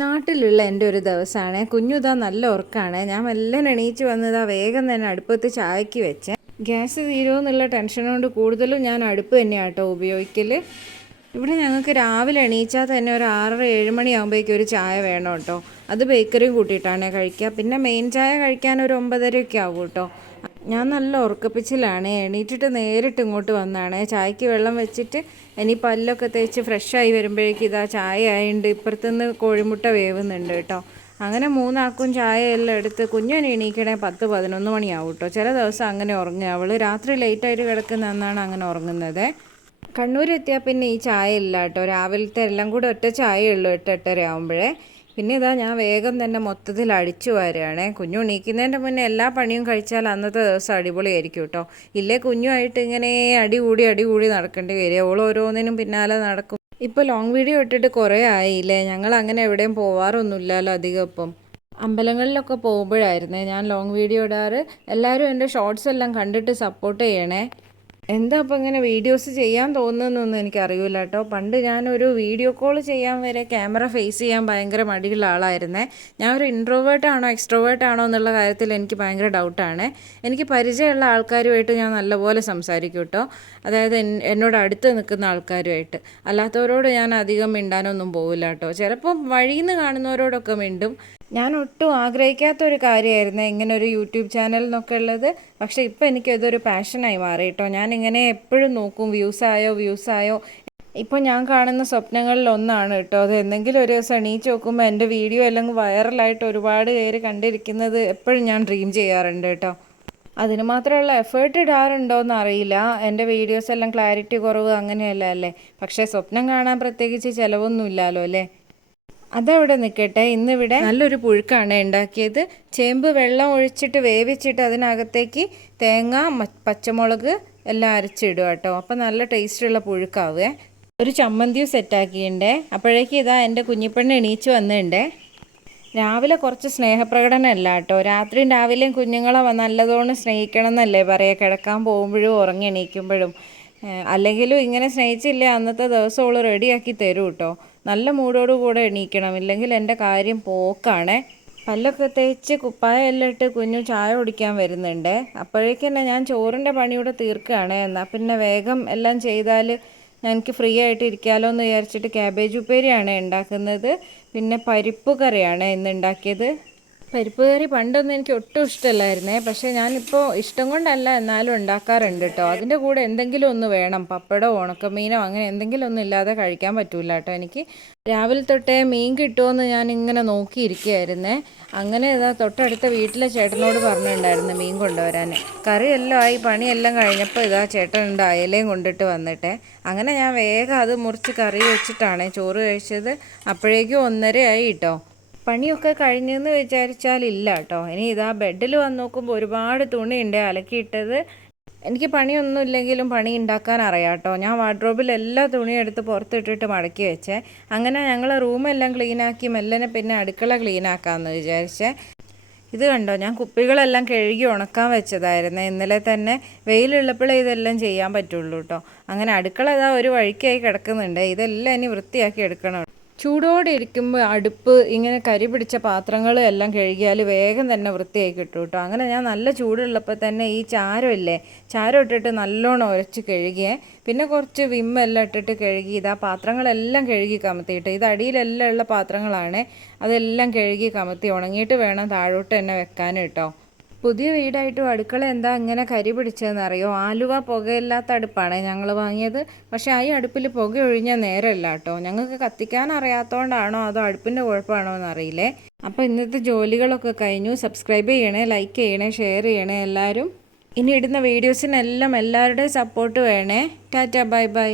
നാട്ടിലുള്ള എൻ്റെ ഒരു ദിവസമാണ്. കുഞ്ഞുതാ നല്ല ഉറക്കമാണ്. ഞാൻ മെല്ലെ എണീച്ച് വന്നതാ വേഗം തന്നെ അടുപ്പത്ത് ചായക്ക് വെച്ചേ. ഗ്യാസ് തീരുമോ എന്നുള്ള ടെൻഷൻ കൊണ്ട് കൂടുതലും ഞാൻ അടുപ്പ് തന്നെയാണ് കേട്ടോ ഉപയോഗിക്കൽ. ഇവിടെ ഞങ്ങൾക്ക് രാവിലെ എണീച്ചാൽ തന്നെ ഒരു 6:30-7 മണിയാകുമ്പോഴേക്കും ഒരു ചായ വേണം കേട്ടോ. അത് ബേക്കറിയും കൂട്ടിയിട്ടാണ് കഴിക്കുക. പിന്നെ മെയിൻ ചായ കഴിക്കാൻ ഒരു 9:30 ആവും കേട്ടോ. ഞാൻ നല്ല ഉറക്കപ്പിച്ചിലാണ്. എണീറ്റിട്ട് നേരിട്ട് ഇങ്ങോട്ട് വന്നതാണ്. ചായക്ക് വെള്ളം വെച്ചിട്ട് ഇനി പല്ലൊക്കെ തേച്ച് ഫ്രഷായി വരുമ്പോഴേക്കും ഇതാ ചായ ആയതുകൊണ്ട് ഇപ്പുറത്തുനിന്ന് കോഴിമുട്ട വേവുന്നുണ്ട് കേട്ടോ. അങ്ങനെ 3 ആൾക്കും ചായ എല്ലാം എടുത്ത് കുഞ്ഞിനെ എണീക്കണേ 10-11 മണിയാവും കേട്ടോ. ചില ദിവസം അങ്ങനെ ഉറങ്ങുക. അവൾ രാത്രി ലേറ്റായിട്ട് കിടക്കുന്ന അന്നാണ് അങ്ങനെ ഉറങ്ങുന്നത്. കണ്ണൂരെത്തിയാൽ പിന്നെ ഈ ചായ ഇല്ല കേട്ടോ. രാവിലത്തെ എല്ലാം കൂടെ ഒറ്റ ചായയേ ഉള്ളൂ 8-8:30 ആകുമ്പോഴേ. പിന്നെ ഇതാ ഞാൻ വേഗം തന്നെ മൊത്തത്തിൽ അടിച്ചു വാരുകയാണ്. കുഞ്ഞു എണീക്കുന്നതിൻ്റെ മുന്നേ എല്ലാ പണിയും കഴിച്ചാൽ അന്നത്തെ ദിവസം അടിപൊളിയായിരിക്കും കേട്ടോ. ഇല്ലേ കുഞ്ഞുമായിട്ട് ഇങ്ങനെ അടി കൂടി നടക്കേണ്ടി വരിക. ഓൾ ഓരോന്നിനും പിന്നാലെ നടക്കും. ഇപ്പോൾ ലോങ് വീഡിയോ ഇട്ടിട്ട് കുറേ ആയില്ലേ. ഞങ്ങൾ അങ്ങനെ എവിടെയും പോവാറൊന്നുമില്ലല്ലോ അധികം. ഇപ്പം അമ്പലങ്ങളിലൊക്കെ പോകുമ്പോഴായിരുന്നേ ഞാൻ ലോങ് വീഡിയോ ഇടാറ്. എല്ലാവരും എൻ്റെ ഷോർട്സ് എല്ലാം കണ്ടിട്ട് സപ്പോർട്ട് ചെയ്യണേ. എന്താ അപ്പോൾ ഇങ്ങനെ വീഡിയോസ് ചെയ്യാൻ തോന്നുന്നൊന്നും എനിക്കറിയില്ല കേട്ടോ. പണ്ട് ഞാനൊരു വീഡിയോ കോൾ ചെയ്യാൻ വരെ ക്യാമറ ഫേസ് ചെയ്യാൻ ഭയങ്കര മടിയുള്ള ആളായിരുന്നേ. ഞാൻ ഒരു ഇൻട്രോവേർട്ടാണോ എക്സ്ട്രോവേർട്ടാണോ എന്നുള്ള കാര്യത്തിൽ എനിക്ക് ഭയങ്കര ഡൗട്ടാണ്. എനിക്ക് പരിചയമുള്ള ആൾക്കാരുമായിട്ട് ഞാൻ നല്ലപോലെ സംസാരിക്കും കേട്ടോ. അതായത് എന്നോട് അടുത്ത് നിൽക്കുന്ന ആൾക്കാരുമായിട്ട്. അല്ലാത്തവരോട് ഞാൻ അധികം മിണ്ടാനൊന്നും പോവില്ല കേട്ടോ. ചിലപ്പം വഴിയിൽ നിന്ന് കാണുന്നവരോടൊക്കെ മിണ്ടും. ഞാൻ ഒട്ടും ആഗ്രഹിക്കാത്തൊരു കാര്യമായിരുന്നു ഇങ്ങനെ ഒരു യൂട്യൂബ് ചാനൽ എന്നൊക്കെ ഉള്ളത്. പക്ഷേ ഇപ്പോൾ എനിക്കതൊരു പാഷനായി മാറി കേട്ടോ. ഞാനിങ്ങനെ എപ്പോഴും നോക്കും വ്യൂസായോ. ഇപ്പോൾ ഞാൻ കാണുന്ന സ്വപ്നങ്ങളിൽ ഒന്നാണ് കേട്ടോ അത്. എന്തെങ്കിലും ഒരു ദിവസം എണീച്ച് നോക്കുമ്പോൾ എൻ്റെ വീഡിയോ എല്ലാം വൈറലായിട്ട് ഒരുപാട് പേര് കണ്ടിരിക്കുന്നത് എപ്പോഴും ഞാൻ ഡ്രീം ചെയ്യാറുണ്ട് കേട്ടോ. അതിന് മാത്രമുള്ള എഫേർട്ട് ഇടാറുണ്ടോയെന്ന് അറിയില്ല. എൻ്റെ വീഡിയോസ് എല്ലാം ക്ലാരിറ്റി കുറവ് അങ്ങനെയല്ല അല്ലേ. പക്ഷേ സ്വപ്നം കാണാൻ പ്രത്യേകിച്ച് ചിലവൊന്നുമില്ലല്ലോ അല്ലേ. അതവിടെ നിൽക്കട്ടെ. ഇന്നിവിടെ നല്ലൊരു പുഴുക്കാണ് ഉണ്ടാക്കിയത്. ചേമ്പ് വെള്ളം ഒഴിച്ചിട്ട് വേവിച്ചിട്ട് അതിനകത്തേക്ക് തേങ്ങ പച്ചമുളക് എല്ലാം അരച്ചിടുക കേട്ടോ. അപ്പം നല്ല ടേസ്റ്റുള്ള പുഴുക്കാവേ. ഒരു ചമ്മന്തിയും സെറ്റാക്കിയിട്ടുണ്ടേ. അപ്പോഴേക്കും ഇതാ എൻ്റെ കുഞ്ഞിപ്പെണ്ണ് എണീച്ച് വന്നിട്ടുണ്ടേ. രാവിലെ കുറച്ച് സ്നേഹപ്രകടനമല്ല കേട്ടോ. രാത്രിയും രാവിലെയും കുഞ്ഞുങ്ങളെ നല്ലതോണം സ്നേഹിക്കണം എന്നല്ലേ പറയുക. കിടക്കാൻ പോകുമ്പോഴും ഉറങ്ങി എണീക്കുമ്പോഴും. അല്ലെങ്കിലും ഇങ്ങനെ സ്നേഹിച്ചില്ലേ അന്നത്തെ ദിവസം അവൾ റെഡിയാക്കി തരും കേട്ടോ. നല്ല മൂടോട് കൂടെ എണീക്കണം, ഇല്ലെങ്കിൽ എൻ്റെ കാര്യം പോക്കാണേ. പല്ലൊക്കെ തേച്ച് കുപ്പായം എല്ലാം ഇട്ട് കുഞ്ഞു ചായ കുടിക്കാൻ വരുന്നുണ്ട്. അപ്പോഴേക്കും തന്നെ ഞാൻ ചോറിൻ്റെ പണിയൂടെ തീർക്കുകയാണ്. എന്നാൽ പിന്നെ വേഗം എല്ലാം ചെയ്താൽ എനിക്ക് ഫ്രീ ആയിട്ട് ഇരിക്കാമല്ലോ എന്ന് വിചാരിച്ചിട്ട് ക്യാബേജ് ഉപ്പേരിയാണ് ഉണ്ടാക്കുന്നത്. പിന്നെ പരിപ്പ് കറിയാണ് ഇന്ന് ഉണ്ടാക്കിയത്. പരിപ്പ് കറി പണ്ടൊന്നും എനിക്ക് ഒട്ടും ഇഷ്ടമല്ലായിരുന്നേ. പക്ഷേ ഞാനിപ്പോൾ ഇഷ്ടം കൊണ്ടല്ല എന്നാലും ഉണ്ടാക്കാറുണ്ട് കേട്ടോ. അതിൻ്റെ കൂടെ എന്തെങ്കിലും ഒന്ന് വേണം. പപ്പടമോ ഉണക്കമീനോ അങ്ങനെ എന്തെങ്കിലും ഒന്നും ഇല്ലാതെ കഴിക്കാൻ പറ്റൂല കേട്ടോ എനിക്ക്. രാവിലെ തൊട്ടേ മീൻ കിട്ടുമോയെന്ന് ഞാനിങ്ങനെ നോക്കിയിരിക്കുകയായിരുന്നേ. അങ്ങനെ ഇതാ തൊട്ടടുത്ത വീട്ടിലെ ചേട്ടനോട് പറഞ്ഞിട്ടുണ്ടായിരുന്നു മീൻ കൊണ്ടുവരാൻ. കറിയെല്ലാം ആയി പണിയെല്ലാം കഴിഞ്ഞപ്പോൾ ഇതാ ചേട്ടനുണ്ട് അയലയും കൊണ്ടിട്ട് വന്നിട്ടേ. അങ്ങനെ ഞാൻ വേഗം അത് മുറിച്ച് കറി വെച്ചിട്ടാണ് ചോറ് കഴിച്ചത്. അപ്പോഴേക്കും 1:30 ആയി കേട്ടോ. പണിയൊക്കെ കഴിഞ്ഞെന്ന് വിചാരിച്ചാലില്ല കേട്ടോ. ഇനി ഇതാ ബെഡിൽ വന്ന് നോക്കുമ്പോൾ ഒരുപാട് തുണിയുണ്ട് അലക്കിയിട്ടത്. എനിക്ക് പണിയൊന്നും ഇല്ലെങ്കിലും പണി ഉണ്ടാക്കാൻ അറിയാം കേട്ടോ. ഞാൻ വാർഡ്രോബിൽ എല്ലാ തുണിയും എടുത്ത് പുറത്തിട്ടിട്ട് മടക്കി വെച്ചേ. അങ്ങനെ ഞങ്ങൾ റൂമെല്ലാം ക്ലീനാക്കി മെല്ലനെ പിന്നെ അടുക്കള ക്ലീനാക്കാമെന്ന് വിചാരിച്ചേ. ഇത് കണ്ടോ, ഞാൻ കുപ്പികളെല്ലാം കഴുകി ഉണക്കാൻ വെച്ചതായിരുന്നു. ഇന്നലെ തന്നെ വെയിലുള്ളപ്പോഴേ ഇതെല്ലാം ചെയ്യാൻ പറ്റുള്ളൂ കേട്ടോ. അങ്ങനെ അടുക്കള ഇതാ ഒരു വഴിക്കായി കിടക്കുന്നുണ്ട്. ഇതെല്ലാം ഇനി വൃത്തിയാക്കി എടുക്കണം. ചൂടോടെ ഇരിക്കുമ്പോൾ അടുപ്പ് ഇങ്ങനെ കരി പിടിച്ച പാത്രങ്ങൾ എല്ലാം കഴുകിയാൽ വേഗം തന്നെ വൃത്തിയായി കിട്ടും കേട്ടോ. അങ്ങനെ ഞാൻ നല്ല ചൂടുള്ളപ്പോൾ തന്നെ ഈ ചാരം ഇട്ടിട്ട് നല്ലോണം ഉരച്ച് കഴുകിയേ. പിന്നെ കുറച്ച് വിമ്മെല്ലാം ഇട്ടിട്ട് കഴുകി ഇതാ പാത്രങ്ങളെല്ലാം കഴുകി കമത്തിയിട്ട്. ഇത് അടിയിലെല്ലാം ഉള്ള പാത്രങ്ങളാണ്. അതെല്ലാം കഴുകി കമത്തി ഉണങ്ങിയിട്ട് വേണം താഴോട്ട് തന്നെ വെക്കാൻ കേട്ടോ. പുതിയ വീടായിട്ടും അടുക്കള എന്താ ഇങ്ങനെ കരി പിടിച്ചതെന്നറിയോ. ആലുവ പുകയില്ലാത്ത അടുപ്പാണ് ഞങ്ങൾ വാങ്ങിയത്. പക്ഷേ ഈ അടുപ്പിൽ പുക ഒഴിഞ്ഞ നേരമല്ല കേട്ടോ. ഞങ്ങൾക്ക് കത്തിക്കാൻ അറിയാത്തതുകൊണ്ടാണോ അതോ അടുപ്പിൻ്റെ കുഴപ്പമാണോ എന്നറിയില്ലേ. അപ്പോൾ ഇന്നത്തെ ജോലികളൊക്കെ കഴിഞ്ഞു. സബ്സ്ക്രൈബ് ചെയ്യണേ, ലൈക്ക് ചെയ്യണേ, ഷെയർ ചെയ്യണേ എല്ലാവരും. ഇനി ഇടുന്ന വീഡിയോസിനെല്ലാം എല്ലാവരുടെയും സപ്പോർട്ട് വേണേ. Tata bye bye.